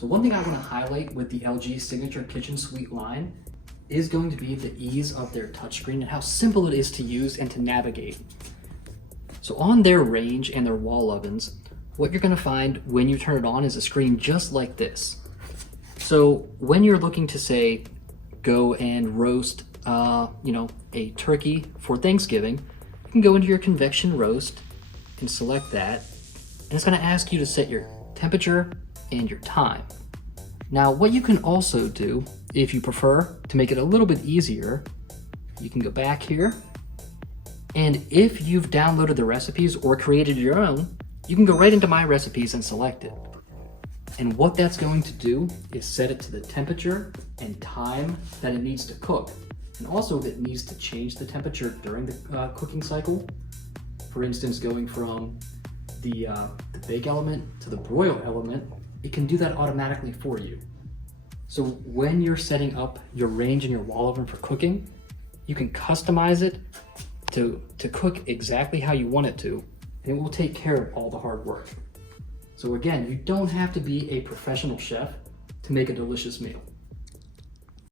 So one thing I want to highlight with the LG Signature Kitchen Suite line is going to be the ease of their touchscreen and how simple it is to use and to navigate. So on their range and their wall ovens, what you're going to find when you turn it on is a screen just like this. So when you're looking to, say, go and roast a turkey for Thanksgiving, you can go into your convection roast and select that, and it's going to ask you to set your temperature and your time. Now, what you can also do, if you prefer to make it a little bit easier, you can go back here, and if you've downloaded the recipes or created your own, you can go right into My Recipes and select it. And what that's going to do is set it to the temperature and time that it needs to cook. And also if it needs to change the temperature during the cooking cycle, for instance, going from the bake element to the broil element, it can do that automatically for you. So when you're setting up your range and your wall oven for cooking, you can customize it to cook exactly how you want it to, and it will take care of all the hard work. So again, you don't have to be a professional chef to make a delicious meal.